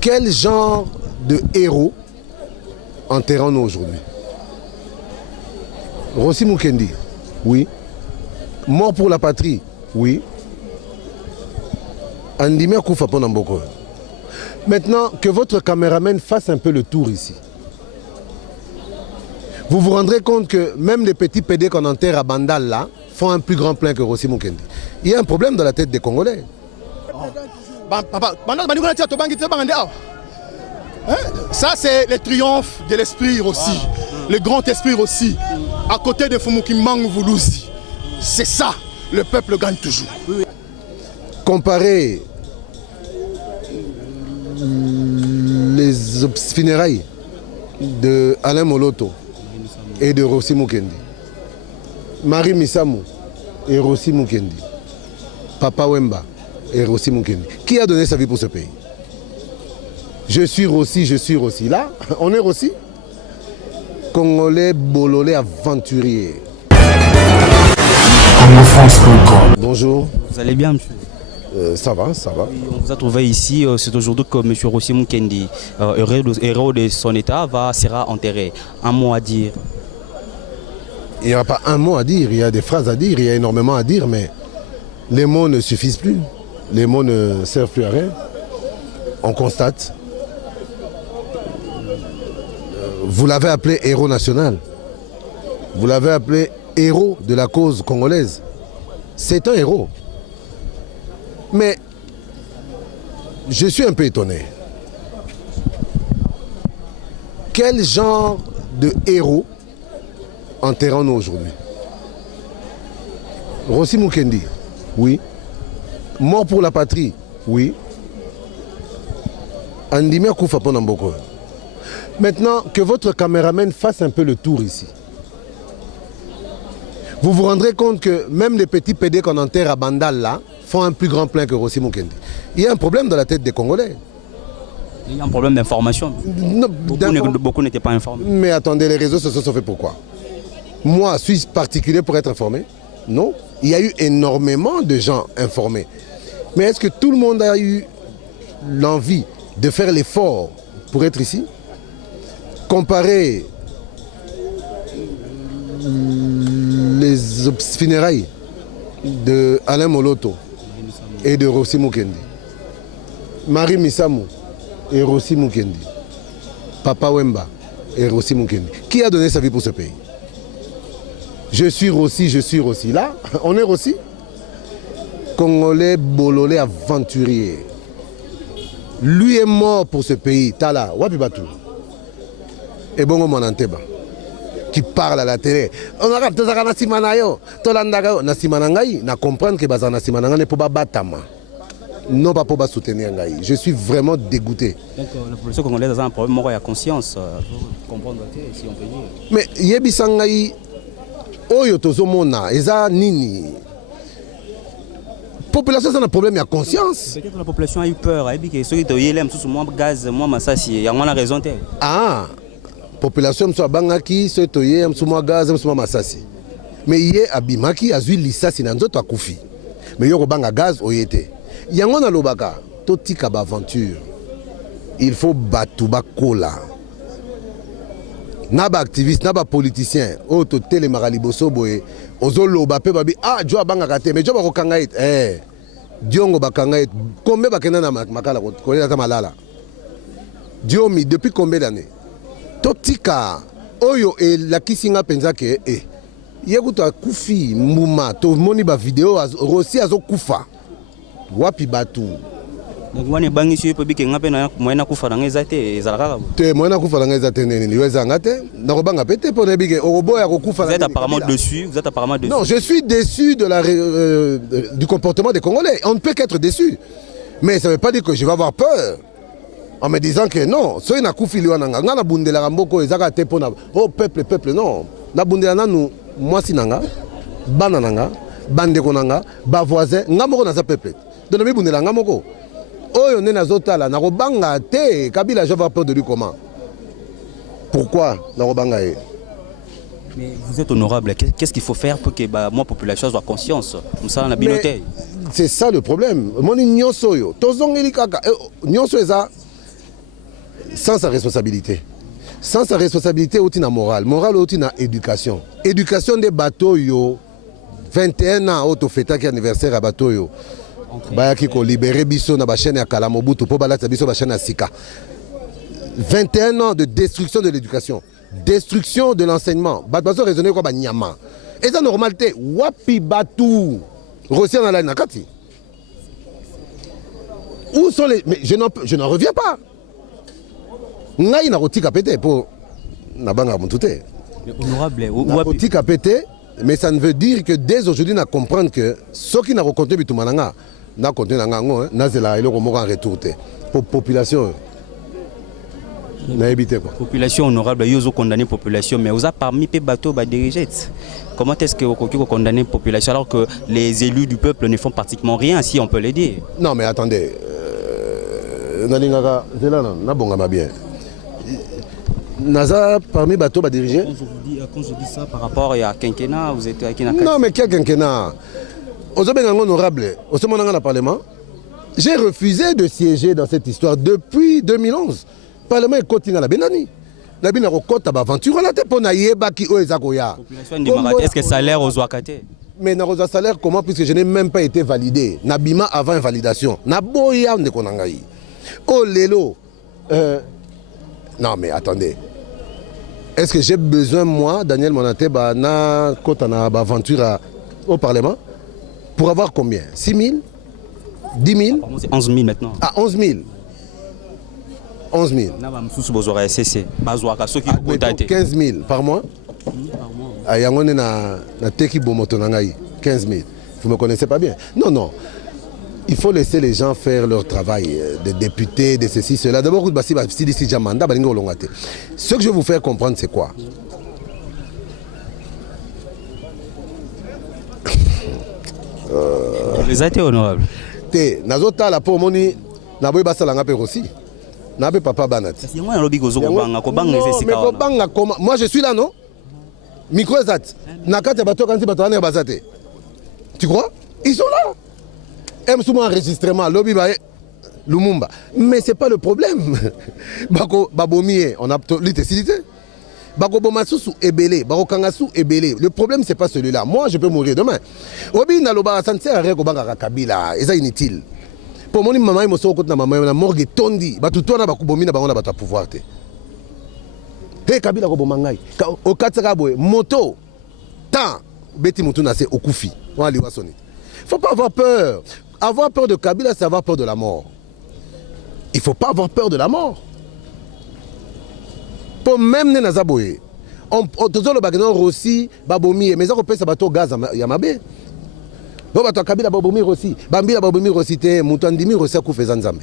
Quel genre de héros enterrons-nous aujourd'hui? Rossi Mukendi, oui. Mort pour la patrie, oui. Andimé Koufa Ponamboko. Maintenant, que votre caméraman fasse un peu le tour ici. Vous vous rendrez compte que même les petits PD qu'on enterre à Bandal là font un plus grand plein que Rossi Mukendi. Il y a un problème dans la tête des Congolais. Ça, c'est le triomphe de l'esprit aussi, le grand esprit aussi, à côté de Fumukimang Voulouzi. C'est ça, le peuple gagne toujours. Comparer les funérailles de Alain Moloto et de Rossi Mukendi, Marie Misamou et Rossi Mukendi, Papa Wemba et Rossi Mukendi. Qui a donné sa vie pour ce pays? Je suis Rossi, je suis Rossi. Là, on est Rossi. Congolais, Bololais, aventurier. Bonjour. Vous allez bien, monsieur? Ça va, ça va. On vous a trouvé ici, c'est aujourd'hui que M. Rossi Mukendi, héros de son état, sera enterré. Un mot à dire? Il n'y a pas un mot à dire, il y a des phrases à dire, il y a énormément à dire, mais les mots ne suffisent plus. Les mots ne servent plus à rien. On constate. Vous l'avez appelé héros national. Vous l'avez appelé héros de la cause congolaise. C'est un héros. Mais je suis un peu étonné. Quel genre de héros enterrons-nous aujourd'hui? Rossi Mukendi, oui. Mort pour la patrie, oui. Andimé Koufa Ponamboko. Maintenant, que votre caméraman fasse un peu le tour ici. Vous vous rendrez compte que même les petits PD qu'on enterre à Bandal là font un plus grand plein que Rossi Mukendi. Il y a un problème dans la tête des Congolais. Il y a un problème d'information. Beaucoup n'étaient pas informés. Mais attendez, les réseaux sociaux sont faits pour quoi? Moi, suis-je particulier pour être informé? Non. Il y a eu énormément de gens informés. Mais est-ce que tout le monde a eu l'envie de faire l'effort pour être ici? Comparer les funérailles de Alain Moloto et de Rossi Mukendi, Marie Misamou et Rossi Mukendi, Papa Wemba et Rossi Mukendi. Qui a donné sa vie pour ce pays? Je suis Rossi, je suis Rossi. Là, on est Rossi. Congolais, Bololais, aventurier. Lui est mort pour ce pays. Tala, Wapibatu. Et bon, Mananteba, qui parle à la télé. On a tout ça, Nasimanayo, Tolandaga, Nasimanangaï, na comprendre que Bazana Simananga n'est pas batama. Non, pas pour soutenir Ngaï. Je suis vraiment dégoûté. Donc, la population congolaise a un problème, il y a conscience. Comprendre, si on peut dire. Mais Yebisangaï, Oyo Tozomona, Eza Nini. La population a un problème, il y a conscience. Peut-être que la population a eu peur. Elle dit que ceux qui ont eu moins gaz, moins massassi, il y a moins la raison. Ah, la population a bangaki, ceux qui ont eu moins gaz, moins massassi. Mais il y a abimaki, a eu l'issassi, n'a pas koufi. Mais il y a banga gaz, oyete. Il y a un lobaka, toti kaba aventure. Il faut batouba kola. Naba activiste, naba politicien, oh to télé maraliboso boye, ozo loba pe babi ah jo banga kate, mais jo ba kokangait diongo bakangait, combien bakena na makala ko ta malala. Diomi depuis combien d'années? Totika oyo e la kisinga penza ke yekuta kufi mbuma to moni ba vidéo Rossi azo kufa. Wapi batu. Donc on est bangi sur public ngape na moyena kufa na ngezate ezalaka. Te moyena kufa na ngezate neni liweza ngate na kobanga pete pour nebike oboya ko kufa. Vous êtes apparemment dessus, vous êtes apparemment dessus. Non, je suis déçu de du comportement des Congolais. On ne peut qu'être déçu. Mais ça ne veut pas dire que je vais avoir peur. En me disant que non, soy na kufi liwa nanga ngana bundela ramboko ezaka te pona oh peuple non. Na bundela nanu mwasi nanga, bana nanga, bande konanga, ba voisin, ngamoko na za peuple. Donc na bundela ngamoko. Oyo ne nazotala na robanga te Kabila je vais avoir peur de lui comment? Pourquoi na robanga e? Mais vous êtes honorable, qu'est-ce qu'il faut faire pour que moi population soit conscience comme ça na binote? C'est ça le problème. Mon nyonso yo tozongeli kaka nyonso eza sans sa responsabilité. Sans sa responsabilité, il y a morale. Morale, il y a éducation. Éducation des bateaux, 21 ans, au fait anniversaire à bateau. Bayaki ko libérer biso na chaîne ya Kalamobutu pour balata biso ba chaîne ya Sika. 21 ans de destruction de l'éducation, destruction de l'enseignement. Bato raisonner quoi ba nyama. Et ça normalité, wapi batu Rossia na la nakati. Où sont les mais je n'en reviens pas. Ngai na rotika pété pour na banga mututé. Honorable, rotika pété, mais ça ne veut dire que dès aujourd'hui na comprendre que ceux qui n'a rencontré bitumananga na compté na ngango na zela ile ko mo en retour pour population na évité quoi. Population honorable yozo condamner population mais vous a parmi pe bateau ba diriger. Comment est-ce que vous condamnez population alors que les élus du peuple ne font pratiquement rien si on peut le dire? Non mais attendez nalingaka zela na bonga ma bien. Naza parmi bateau ba diriger. Quand je dis ça par rapport à quinquennat, vous êtes à non mais quel quinquennat? Honorable, au Parlement, j'ai refusé de siéger dans cette histoire depuis 2011. Le Parlement est continu à la Benani. La Benani est aventure. On a été pour Naïeba qui est Zakoya. Est-ce que salaire aux Ouakate? Mais dans salaire, comment? Puisque je n'ai même pas été validé. Nabima avant invalidation. Naboya ne konangai. Oh Lélo. Non mais attendez. Est-ce que j'ai besoin, moi, Daniel Monaté, na kotana aventure au Parlement? Pour avoir combien? 6 000? 10 000? C'est 11 000 maintenant. Ah, 11 000. 11 000. 15 000 par mois. Ah, il y a un teki bomotonangaï. 15 000. Vous ne me connaissez pas bien? Non, non. Il faut laisser les gens faire leur travail, des députés, de ceci, cela. D'abord, ce que je vais vous faire comprendre, c'est quoi? Les été honorable. Nazota la pomoni naboy basalanga pe aussi. Nabe papa banat. Moi je suis là non? Micro exact. Nakate bato kanti bato ane bazate. Tu crois? Ils sont là. Aime souvent enregistrement lobby ba Lumumba. Mais c'est pas le problème. Bako babomie, on a l'utilité. Bako bomasusu ebele, bako kangasu ebele. Le problème c'est pas celui-là. Moi je peux mourir demain. Obi na loba santé arrêt ko banga Kabila, eza inutile. Pour mon maman mo soko na maman na morgue tondi, batu tona bakubomi na bango na batu pouvoir te. Hey Kabila ko bomangai. O katsaka boy moto. Tant beti mutu na se okufi. Wa liwa soni. Faut pas avoir peur. Avoir peur de Kabila, c'est avoir peur de la mort. Il ne faut pas avoir peur de la mort. Pour même les Nazaboé, on a le bagnon aussi, Babomi, mais on peut se battre au gaz à Yamabe. On va Kabila Babomi aussi, Bambila Babomi aussi, Moutandimi aussi à Koufezanzambe.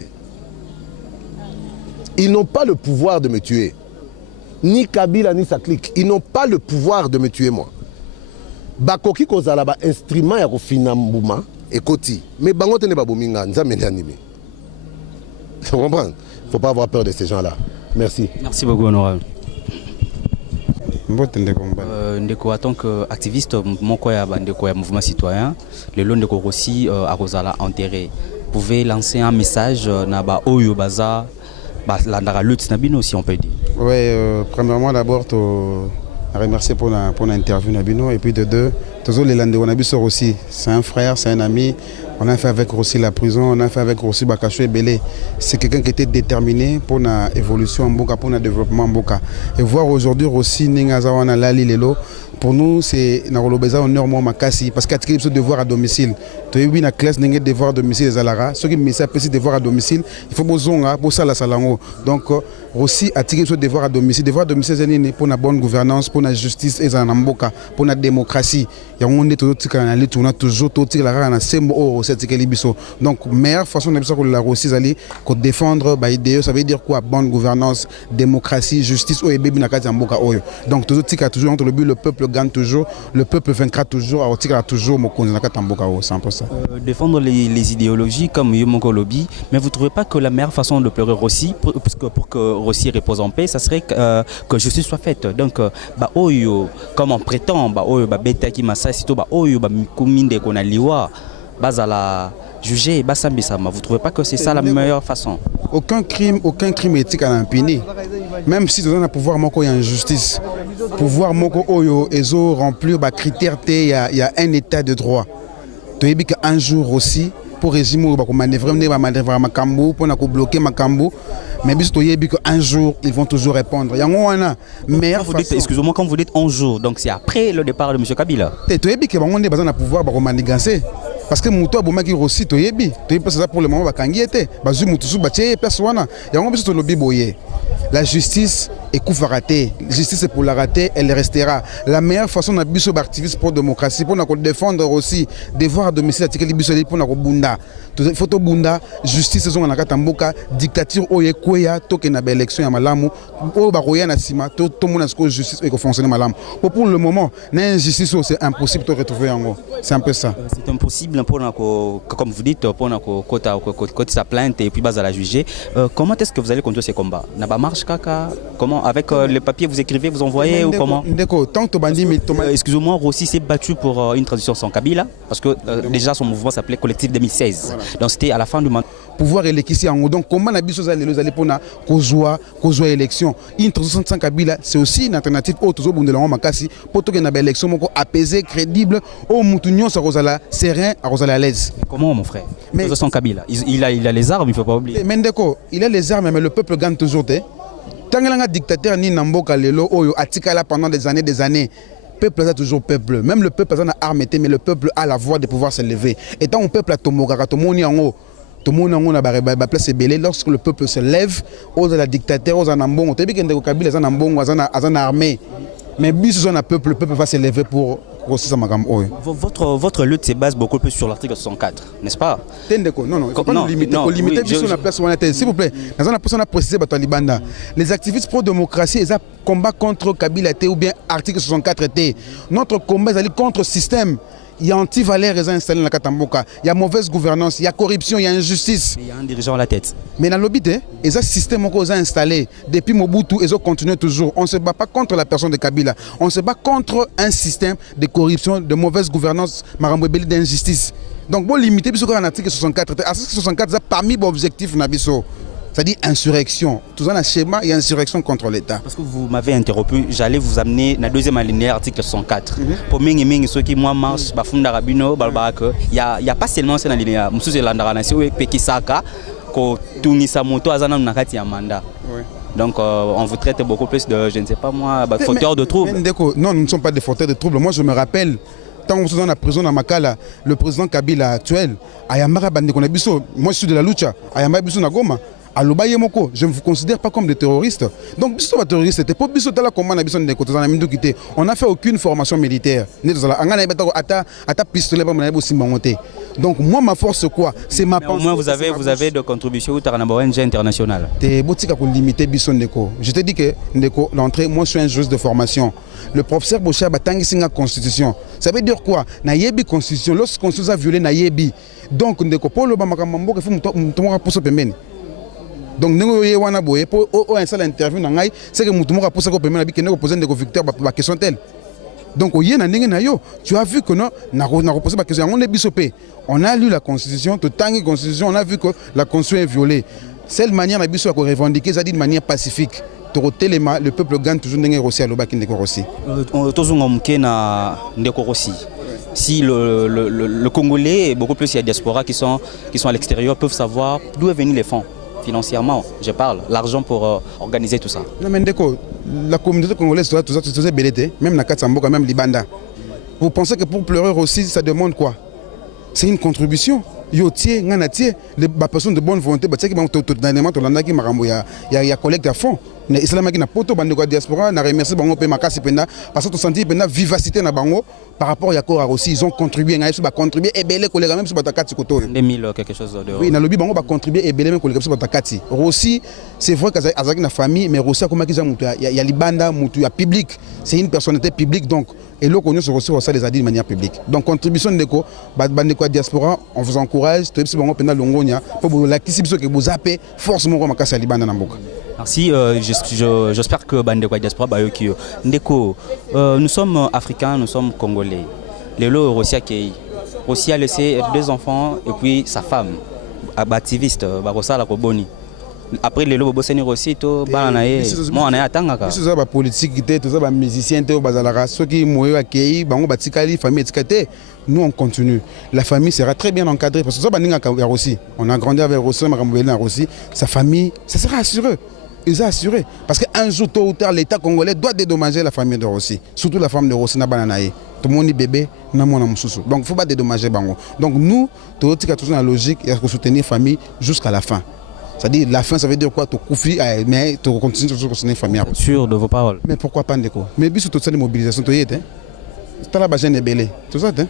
Ils n'ont pas le pouvoir de me tuer. Ni Kabila ni sa clique. Ils n'ont pas le pouvoir de me tuer, moi. Bakoki kozala ba instrument ya kofina mbuma ekoti mais bango tene babominga nzambe animé. Tu comprends? Il ne faut pas avoir peur de ces gens-là. Merci. Merci beaucoup honorable. Ndeko en tant qu'activiste moko ya bandeko ya mouvement citoyen le long de Korossi à Rosala enterré. Vous pouvez lancer un message na ba oyo baza la lutte na bino si on peut dire. Oui, premièrement d'abord remercier pour l'interview Nabino et puis de deux, toujours les Landais Wanabiso aussi, c'est un frère, c'est un ami. On a fait avec Rossi la prison, on a fait avec Rossi Bakacho et Belé. C'est quelqu'un qui était déterminé pour l'évolution en Mboka, pour le développement en Mboka. Et voir aujourd'hui Rossi Ningazawana Lali Lelo, pour nous c'est Narolobeza honneur Makasi parce qu'il y a des devoirs à domicile. Tu as eu une classe de devoirs à domicile des Alara. Ceux qui me disent que devoirs à domicile, il faut besoin pour ça la salango. Donc Rossi a tiré ce devoir à domicile. Devoir à domicile c'est pour la bonne gouvernance, pour la justice et en Mboka, pour la démocratie. Il y a toujours tout la na sembo cette biso. Donc meilleure façon de que la Rossi allait défendre idée, ça veut dire quoi? Bonne gouvernance, démocratie, justice au bébé na kati Mboka oyo. Donc toujours entre le but le peuple gagne toujours, le peuple vaincra toujours, a toujours Mokonzi na kati Mboka oyo 100%. Défendre les idéologies comme Yomoko Lobby, mais vous ne trouvez pas que la meilleure façon de pleurer Rossi pour que Rossi repose en paix, ça serait que justice soit faite. Donc oyo comme on prétend oyo beta ki masa sito oyo mikuminde kona liwa base à la juger Bassambisama. Vous ne trouvez pas que c'est ça la meilleure façon? Aucun crime éthique à l'impuni. Même si dans le pouvoir moko y a injustice, pouvoir moko oyo ezo remplir ba critères il y a un état de droit. Tu dis qu'un jour aussi pour régime ba ko manœuvrer makambo pour na ko bloquer makambo. Mais un jour, ils vont toujours répondre. Excusez-moi, quand vous dites un jour, donc c'est après le départ de M. Kabila. Tu sais que on a besoin de pouvoir manigancer. Parce que Moutou Abomaki aussi, tu sais ça pour le moment, la justice est coup raté. La justice est pour la rater, elle restera. La meilleure façon d'être activiste pour la démocratie, pour nous défendre aussi, devoir domicile article pour nous bunda. Il faut que bunda, justice on a katamboka, dictature oye koya, toke na élection ya malamu, o baroya na sima, tout le monde a justice et que fonctionne malamu. Pour le moment, l'injustice c'est impossible de retrouver en gros. C'est un peu ça. C'est impossible pour nous, comme vous dites, pour nous côté sa plainte et puis base à la juger. Comment est-ce que vous allez conduire ces combats? N'a marche kaka? Comment avec les papiers vous écrivez, vous envoyez ou comment? Excusez-moi, Rossi s'est battu pour une transition sans Kabila parce que déjà son mouvement s'appelait Collectif 2016. Voilà. Donc c'était à la fin du mandat. Pouvoir électer en haut. Donc comment la biso allez pour na kozwa élection. Une transition sans Kabila, c'est aussi une alternative au tozo bundelongo makasi pour que na élection moko apaisée, crédible, au mutunyo sa rozala serein, à rozala à l'aise. Comment mon frère? Mais sans Kabila, il a les armes, il faut pas oublier. Mendeko, il a les armes mais le peuple gagne toujours. Tant que le dictateur ni Namboka Lelo Oyo Atikala pendant des années, le peuple a toujours peuple. Même le peuple a une arme, mais le peuple a la voix de pouvoir se lever. Et tant que le peuple a Tomogara, Tomoni en haut, Tomoni en haut, la place est belle. Lorsque le peuple se lève, aux la dictateur, aux Anambongo, tu sais bien que Kabila a Anambongo, a une armée. Mais bis le peuple va se lever pour aussi ça magam oyo. Votre lutte se base beaucoup plus sur l'article 64, n'est-ce pas? Non, il faut pas nous limiter. Il faut limiter sur la place où on était. S'il vous plaît, dans la personne a précisé Talibanda. Les activistes pro-démocratie, ils ont combat contre Kabila ou bien article 64 T. Notre combat, ils contre le système. Il y a anti-valeurs installés dans la Katamboka. Il y a mauvaise gouvernance, il y a corruption, il y a injustice. Il y a un dirigeant à la tête. Mais dans le but, il y a un système qui est installé. Depuis Mobutu, ils ont continué toujours. On ne se bat pas contre la personne de Kabila. On se bat contre un système de corruption, de mauvaise gouvernance, d'injustice. Donc, bon, limiter, puisque l'article 64, l'article 64, c'est parmi les objectifs Nabiso. C'est-à-dire insurrection. Tout ça, dans le schéma, il y a insurrection contre l'État. Parce que vous m'avez interrompu, j'allais vous amener dans la deuxième alinéa, article 104. Pour moi, ceux qui marchent, il n'y a pas seulement cette alinéa. Je suis Pekisaka, mandat. Donc on vous traite beaucoup plus de, je ne sais pas moi, fauteurs de troubles. Non, nous ne sommes pas des fauteurs de troubles. Moi, je me rappelle, tant que nous sommes dans la prison à Makala, le président Kabila actuel, Ayamara Bandekonabiso, moi je suis de la lucha, Ayamara Biso Nagoma. Je ne vous considère pas comme des terroristes. Donc, si vous êtes terroriste, on n'a fait aucune formation militaire. Donc, moi, ma force, c'est quoi? C'est ma pensée. Au moins, vous avez de contributions au ONG internationale. Je te dis que l'entrée, moi, je suis un juge de formation. Le professeur Bocha Batangi Singa Constitution. Ça veut dire quoi? Nayebi Constitution. Lorsque la Constitution a violé Nayebi. Donc, pour le Bamakamambo, il faut que donc, nous avons pour l'interview, c'est que nous avons posé la question telle. Donc, tu as vu que nous avons posé la question. On a lu la Constitution, on a vu que la Constitution est violée. Cette manière de revendiquer, c'est d'une manière pacifique. Le peuple gagne toujours des Rossi à l'Oba qui n'est pas Rossi. Si le Congolais et beaucoup plus il y a diaspora qui sont à l'extérieur peuvent savoir d'où est venu les fonds. Financièrement, je parle, l'argent pour organiser tout ça. Non, mais la communauté congolaise, tout ça, c'est belé, même la Katsamboka, même Libanda. Vous pensez que pour pleurer aussi, ça demande quoi? C'est une contribution. Yotier, Nganatier, les personnes de bonne volonté, il y a collecte à fond. Les Islamiques na poto bandeko diaspora na remercier bango pe makasi penda parce que tu senti penda vivacité na bango par rapport à Kora aussi ils ont contribué na ba contribuer et belé collègues même sur batakati koto 2000 quelque chose de oui na lobby bango ba contribuer et belé même collègues sur batakati aussi c'est vrai que azaki na famille mais aussi comme kiza mutu ya libanda mutu ya public c'est une personnalité publique donc et là qu'on se reçoit ça les a dit de manière publique donc contribution ndeko bandeko diaspora on vous encourage to bango penda longonya pour la kisi biso que vous appelez forcément comme makasi libanda na mboka. Merci, j'espère que Bandeko Diaspora, Ndeko, nous sommes africains, nous sommes congolais. Les lots Russia qui Rossi a laissé 2 enfants et puis sa femme, activiste, Barossa la Koboni. Après les lots bosseni Rossi to bananaye moi on a atangaka biso za ba politique te to za ba musicien te bazalaka soki moyo akei bango batikali famille etikate nous on continue la famille sera très bien encadrée parce que ça baninga ka Rossi on a grandi avec Rossi makamobeli na Rossi sa famille ça sera assuré ils sont assurés parce qu'un jour tôt ou tard l'état congolais doit dédommager la famille de Rossi surtout la femme de Rossi na bananaye tout le monde bébé na mona mususu donc faut pas dédommager bango donc nous to tika toujours la logique et soutenir famille jusqu'à la fin. C'est-à-dire la fin, ça veut dire quoi? Tu confis, mais tu continues toujours à soutenir la famille. Sûr de vos paroles. Mais pourquoi pas Ndeko? Mais bis tout ça les mobilisations, tu y es, c'est la base belé, tout ça, hein?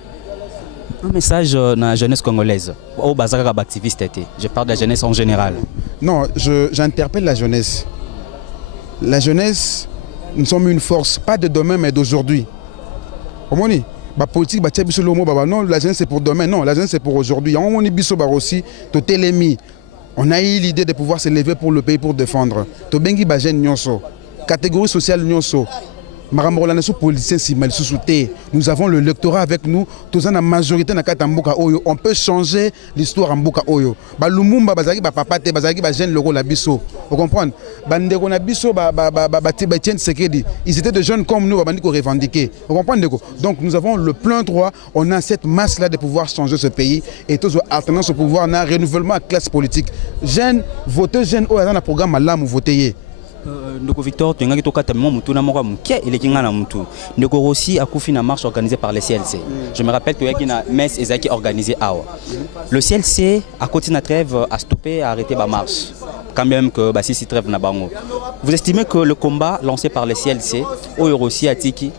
Un message à la jeunesse congolaise. Au bazar activiste, je parle de la jeunesse en général. Non, j'interpelle la jeunesse. La jeunesse, nous sommes une force, pas de demain, mais d'aujourd'hui. Comment on la politique, non, la jeunesse c'est pour demain, non, la jeunesse c'est pour aujourd'hui. On est biso aussi, tout est. On a eu l'idée de pouvoir se lever pour le pays, pour défendre. Tobengi Bajen Nyonso, catégorie sociale Nyonso, nous avons le lectorat avec nous, tous en la majorité na Katamboka Oyo. On peut changer l'histoire en Boka Oyo. Lumumba bazaki ba papa te bazaki ba jeune loko la biso. Vous comprenez? Bandeko na biso Tiens Sekedi. Ils étaient de jeunes comme nous, bandiko revendiquer. Vous comprenez? Donc nous avons le plein droit, on a cette masse là de pouvoir changer ce pays et tous alternance au pouvoir, on a un renouvellement à classe politique. Jeunes, votez jeunes, on a un programme à l'âme, votez. Ndeko Victor, tu as toka tellement mutu na moko muke et les kinga na mutu. Ndeko Rossi a confié une marche organisée par le CLC. Je me rappelle que y a une messe ezaki organisée awa. Le CLC a continué la trêve à stopper, à arrêter la marche. Quand même que si trêve na bango. Vous estimez que le combat lancé par le CLC au Rossi a tiki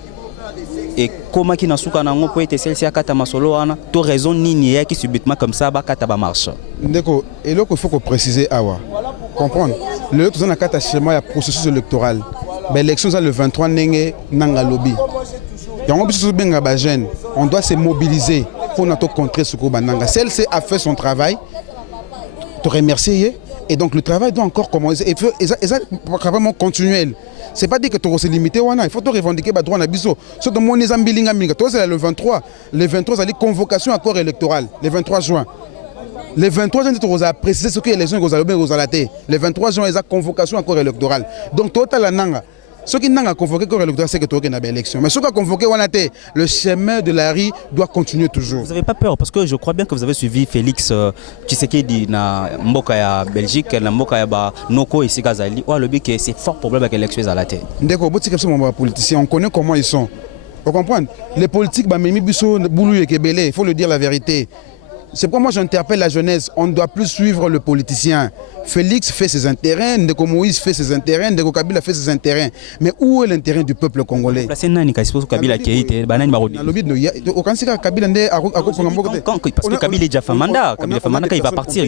et comment qui n'a souka nango pour être CLC à kata masolo ana, to raison ni qui subitement comme ça ba kata ba marche. Ndeko, et là qu'il faut qu'on précise awa. Comprendre. Le tout ça n'a schéma il processus électoral. L'élection le 23 nenge nanga lobby. On doit se mobiliser pour notre contrer ce qu'on bananga. Celle-ci a fait son travail. Te remercier et donc le travail doit encore commencer et vraiment continuel. C'est pas dire que tu vas se limiter il faut te revendiquer ba droit na biso. So de mon ezambilinga minga. Toi c'est le 23. Le 23 c'est la convocation à corps électoral le 23 juin. Le 23 juin, tu as précisé ce que l'élection est le 23 juin, il y a convocation à corps électoral. Donc, total la nanga. Ce qui n'a convoqué corps électoral, c'est que tu as une élection. Mais ce qui a convoqué, le chemin de la rue doit continuer toujours. Vous n'avez pas peur parce que je crois bien que vous avez suivi Félix Tshisekedi na Mboka ya Belgique, na Mboka ya Noko ici Kazali. Ouais, le but que c'est fort problème avec l'élection à la tête. Ndeko, les politiciens, on connaît comment ils sont. Vous comprenez? Les politiques, il faut le dire la vérité. C'est pourquoi moi j'interpelle la jeunesse, on ne doit plus suivre le politicien. Félix fait ses intérêts, Ndeko Moïse fait ses intérêts, Ndeko Kabila fait ses intérêts. Mais où est l'intérêt du peuple congolais? Parce que Kabila est déjà fait mandat, Kabila fait mandat, il va partir.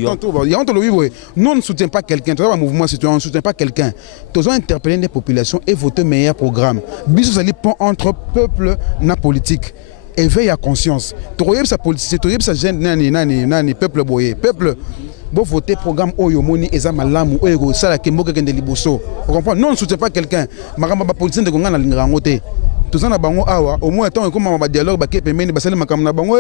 Nous ne soutenons pas quelqu'un, un mouvement citoyen, on ne soutient pas quelqu'un. Nous avons interpellé les populations et voté meilleur programme. Bisous ali pont entre peuple et politique. Éveille à conscience. Tu regardes sa politique, tu regardes sa jeune nani peuple boyé. Peuple, bon voter programme Oyomoni ezamalamu oyo sala kemboka kende liboso. Vous comprenez? Non, on ne soutient pas quelqu'un. Maramba ba politicien de Konga na lingangote. Tout ça na bango awa au moins temps comme ba dialogue ba kepemeni ba sala makam na bango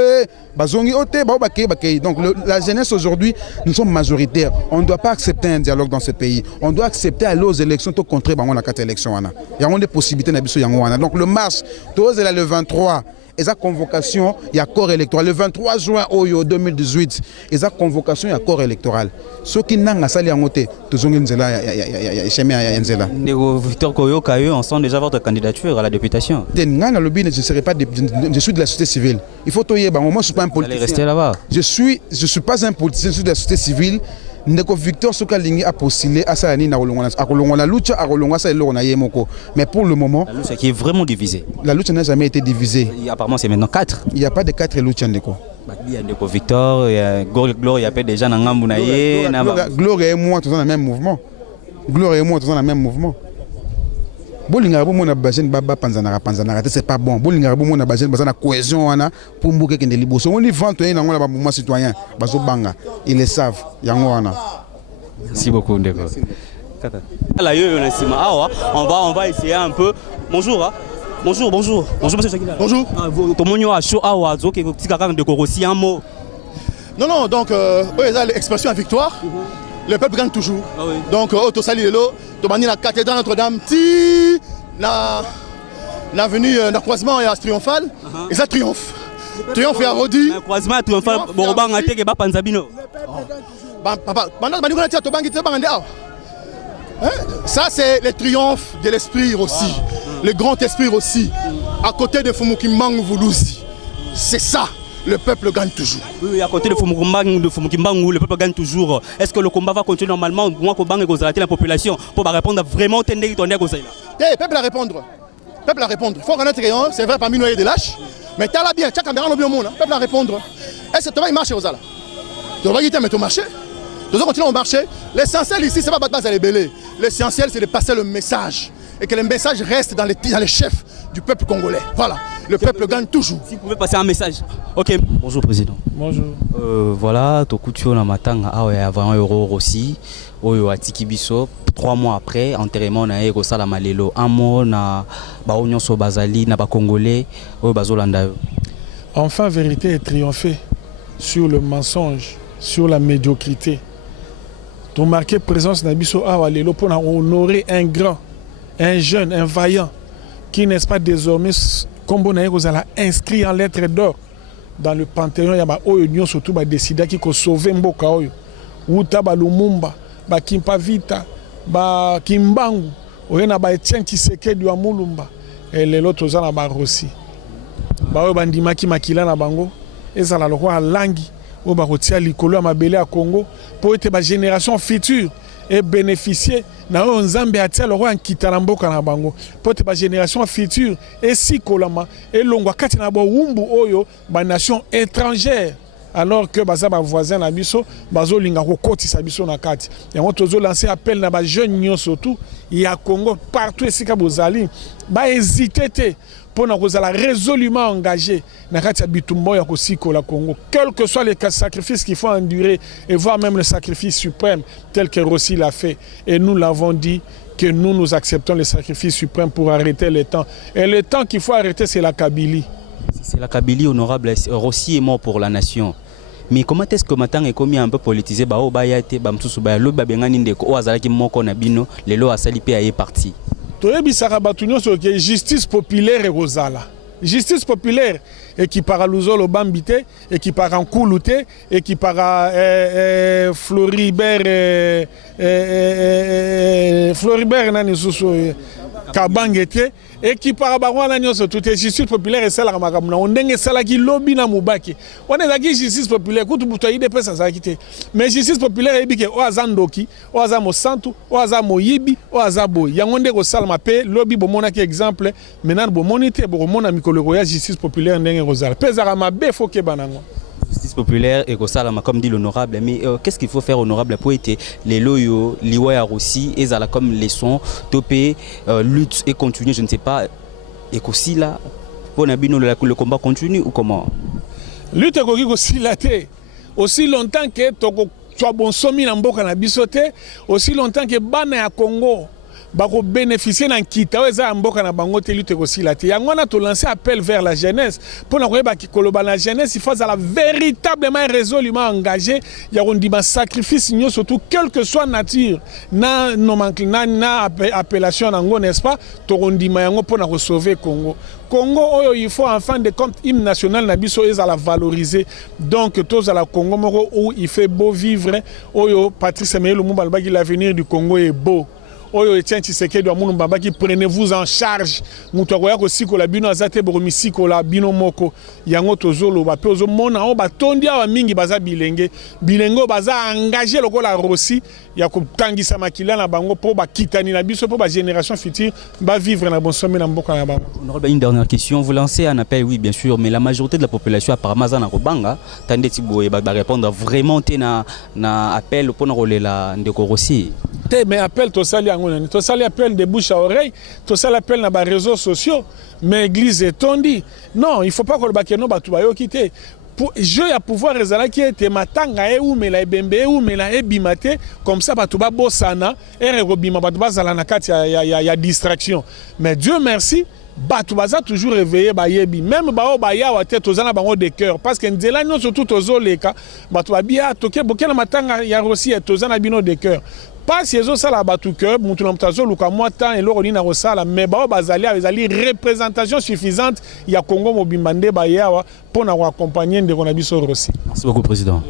bazongi ote ba bakay. Donc la jeunesse aujourd'hui, nous sommes majoritaires. On ne doit pas accepter un dialogue dans ce pays. On doit accepter aller aux élections tout contrer bango na 4 élections wana. Il y a des possibilités na biso yango wana. Donc le marche, tous est là le 23. Et sa convocation, il y a corps électoral. Le 23 juin 2018, il y a convocation, il y a corps électoral. Ceux qui n'ont pas sali en côté, tous ont Victor Koyoka, on sent déjà votre candidature à la députation. Je suis de la société civile. Il faut moi je ne suis pas un politicien. Vous allez rester là-bas. Je suis pas un politicien, je suis de la société civile. Ndeko Victor Sokalingi a postulé à Salani na Rolongona lucha à Rolonga sa elona yemoko. Mais pour le moment, la lucha qui est vraiment divisée. La lucha n'a jamais été divisée. Apparemment c'est maintenant 4. Il n'y a pas de 4 lucha ndeko. Il y a Ndeko Victor, il y a Gloire, il y a déjà Nangambu naye. Gloire et moi tous dans le même mouvement. Gloire et moi tous dans le même mouvement. Bolinga bo mona bajen baba panzana c'est pas bon. Bolinga bo mona bajen bazana cohésion wana pour mbuke kende liboso. On y vente na ngona ba mouvement citoyen bazo banga. Ils le savent. Yango wana. Merci beaucoup Ndeko. Là on va essayer un peu. Bonjour. Bonjour, bonjour. Bonjour, monsieur Chakila. Bonjour. Ton monio a chaud à Oazo, qui est de Korossi, un mot. Non, donc, l'expression à victoire, le peuple gagne toujours. Ah oui. Donc, au Sali Lelo, la cathédrale Notre-Dame, l'avenue, le croisement est triomphal, et ça triomphe. Triomphe et arrodi. Le croisement triomphal, Borobang a été que Panzabino. Ça, c'est le triomphe de l'esprit aussi, le grand esprit aussi, à côté de Fumukimbangu Vuluzi. C'est ça, le peuple gagne toujours. Oui, à côté de Fumukimbangu, le peuple gagne toujours. Est-ce que le combat va continuer normalement? Moi, Kobang et la population pour répondre vraiment Tendé Tonné Gozaïla. Le peuple à répondre. Peuple à répondre. Il faut reconnaître que c'est vrai parmi nous il y a des lâches, mais tu as la bien, tu as caméra le monde, peuple à répondre. Est-ce que tu vas marcher aux ala? Tu vas quitter mais tu marcher? Nous allons continuer à marcher. L'essentiel ici, ce n'est pas de base à les l'essentiel, c'est de passer le message. Et que le message reste dans les chefs du peuple congolais. Voilà. Le peuple gagne toujours. Si vous pouvez passer un message. Ok. Bonjour, Président. Bonjour. Voilà, Tokutio Namatanga, avant Euro aussi. Oyo Atiki Biso. 3 mois après, enterrement na Ego Salamalelo. Un mot na Baonyon Sobazali, na Congolais, Oyo Bazolanda. Enfin, vérité est triomphée sur le mensonge, sur la médiocrité. Ton marqué présence Nabiso Awalelo pour honorer un grand, un jeune, un vaillant, qui n'est pas désormais, comme on a inscrit en lettres d'or dans le Panthéon, il y a Oyo surtout décidé qu'il faut sauver Mboka Oyo. Outa Lumumba, Kimpa Vita, Kimbangu, Oyena Etienne Tshisekedi wa Mulumba, et les autres ont Rossi. Oyo Bandimaki Makila na bango, et ça la loi langi. Au barotia likolo à mabele à Congo pour être la génération future et bénéficier na nzambe atia le roi en kitalamboka na bango pour être la génération future et si kolama et longwa kati na bo wumbu oyo ba nation étrangère alors que baza ba voisin na biso bazo linga ko kotisa biso na kati et on tozo lancer appel na ba jeunes nyo surtout il y a Congo partout et sika bozali ba hésiter pour nous résolument engagé dans le bitumbo ya kosiko la Congo, quels que soient les sacrifices qu'il faut endurer et voire même le sacrifice suprême tel que Rossi l'a fait. Et nous l'avons dit que nous acceptons le sacrifice suprême pour arrêter le temps. Et le temps qu'il faut arrêter, c'est la Kabylie. C'est la Kabylie, honorable. Rossi est mort pour la nation. Mais comment est-ce que maintenant est commis un peu politisé ba o ba yate ba msusu ba lo ba bengani ndeko o azalaki moko na bino lelo asali pe aye parti. Justice populaire et Rosala. Justice populaire et qui para Luzolo Bambité et qui para Nkoulouté et qui para Floribert Nani Sousso Kabangete et qui para Barwana Nyoso tout est justice populaire et celle Ramakamuna on dengue celle qui lobby na Mubaki on est là justice populaire kutu butoyi de pesa ça quitter mais justice populaire et bike o azandoki o azamo santu o azamo yibi o azabo yangonde ko salma pe lobby bomona ki exemple maintenant bomonité bomona mikolo ya justice populaire ndenge rozala pesa ramabe foke banango. Justice populaire et Gosalama, comme dit l'honorable, mais qu'est-ce qu'il faut faire honorable pour être les loyaux, les Waya aussi, et ça comme les sons, topé, lutte et continuer, je ne sais pas, et qu'aussi là, pour Nabino, le combat continue ou comment? Lutte et aussi là, aussi longtemps que tu as bon sommi dans Mboka na bisoté, aussi longtemps que Bana à Congo. Bako bénéficier d'un kita eza mboka na bango te lutte aussi la te yango na to lancer appel vers la jeunesse pour na koyeba ki koloba la jeunesse il faut la véritablement résolument engagé ya kondima sacrifice nyo surtout quelle que soit nature na nomenclature na appellation nango n'est-ce pas to kondima yango pour na sauver Congo oyo il faut en fin de compte hymne national na biso eza la valoriser donc tous à la Congo moko où il fait beau vivre oyo Patrice Emery Lumumba albaki l'avenir du Congo est beau. Oyo Etienne Tshisekedi wa Mulumba baki prenez-vous en charge mutu akoya kosiko la bino azate bomisiko la bino moko yango tozolo ba pe ozomona o batondi awa mingi baza bilenge baza engagé lokola Rossi ya kotangisa makila na bango po bakitani na biso po ba génération future ba vivre na bonsomme na mboka na bango. Honorable, une dernière question, vous lancez un appel, oui bien sûr, mais la majorité de la population apparemment na Kobanga tande tiboye ba répondre vraiment na appel pour na rolela ndeko Rossi. Mais appel to sali to sali appel de bouche à oreille, to sali appel na ba réseaux sociaux, mais église est tondi. Non, il faut pas que le bakeno batu bayo quitter. jeu ya pouvoir ezalaki ete matanga eumela ebembe eumela ebimate comme ça bato babosana erekobima bato bazala na kati ya distraction. Mais Dieu merci bato baza toujours réveillé bayebi même bao bayawa te tozana bango de cœur parce que nzela nyonso tout tozoleka bato babia toke bokela matanga ya Rossi tozana bino de cœur. Pas si ezo sala batu cœur mutu na mtazo luka mwata eloko ni na rosala mais bao bazali ezali représentation suffisante ya Congo mobimba nde bayawa pona ko accompagner ndeko na biso Rossi. Merci beaucoup président.